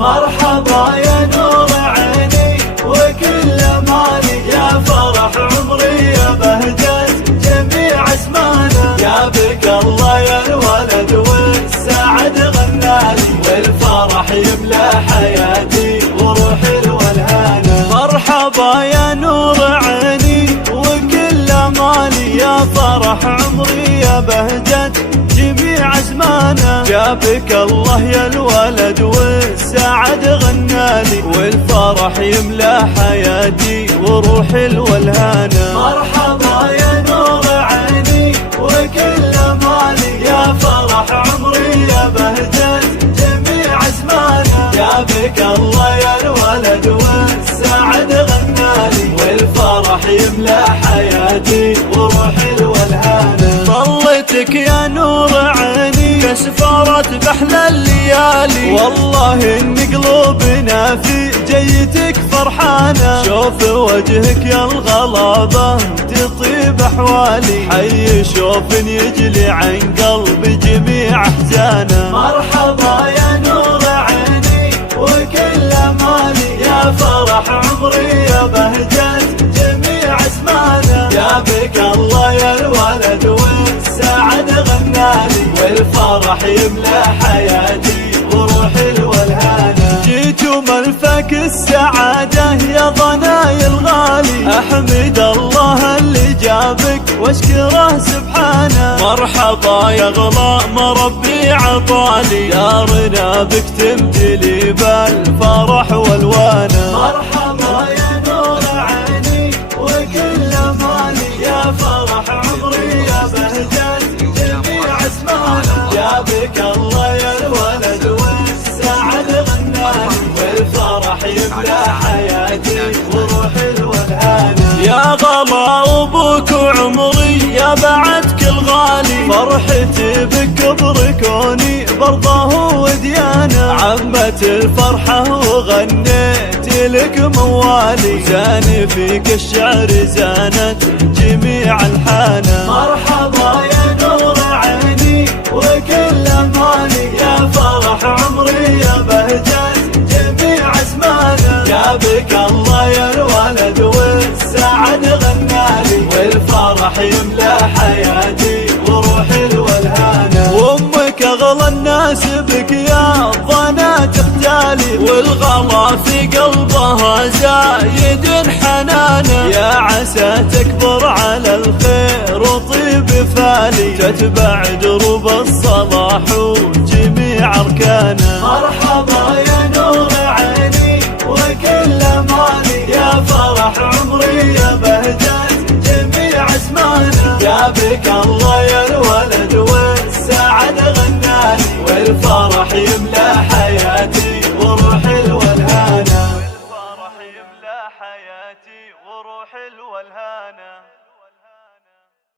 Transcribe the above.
مرحبا يا نور عيني وكل مالي، يا فرح عمري يا بهجة جميع اسمانا، يا بك الله يا الولد والسعد غنالي، والفرح يملى حياتي وروحي الولهانة. مرحبا يا نور عيني وكل مالي، يا فرح عمري يا بهجة جميع ازمانا، جابك الله يا الولد والسعد غنالي، والفرح يملى حياتي وروحي الولهانة. مرحبا يا نور عيني وكل مالي، يا فرح عمري يا بهجة جميع ازمانا، جابك الله يا الولد والسعد غنالي، والفرح يملى حياتي وروحي الولهانة. طلتك يا نور عيني كسفارة بحلى الليالي، والله ان قلوبنا في جيتك فرحانة، شوف وجهك يا الغلابة تطيب احوالي، حي شوف يجلي عن قلبي جميع احزانه. مرحبا يا نور عيني وكل مالي، يا فرح عمري يا بهجة جميع اسمانا، يا بك الله يا الولد والسعد غنالي، والفرح يملى حياتي وروحي الولهانة. جيت وملفك السعادة يا ضناي الغالي، احمد الله اللي جابك واشكره سبحانه. مرحبا يا غلا مربي عطالي، دارنا بك تمتلي بالفرح والوانه. مرحبا يا نور عيني وكل مالي، يا فرح عمري يا بهجة جميع اسمانا، يا بك الله يا الولد والسعد غنالي، والفرح يملى حياتي وروحي الولهانة. يا غلا ابوك وعمري يا بعد كل غالي، فرحتي بكبر كوني برضه وديانة، عمت الفرحة وغنيت لك موالي، زاني فيك الشعر زانت جميع الحانة. مرحبا يا نور عيني وكل مالي، يا فرح عمري يا بهجة جميع اسمانا، يا بك الله يا الولد والسعد غنالي، والفرح يملى حياتي وروحي الولهانة. وامك اغلى الناس بك يا ضنا تختالي، والغلا في قلبها زايد حنانه، يا عسى تكبر على الخير وطيب فالي، تتبع دروب الصلاح وجميع اركانه. مرحبا يا نور عيني وكل مالي، يا فرح عمري يا بهجة جميع اسمانا، يا بك الله يا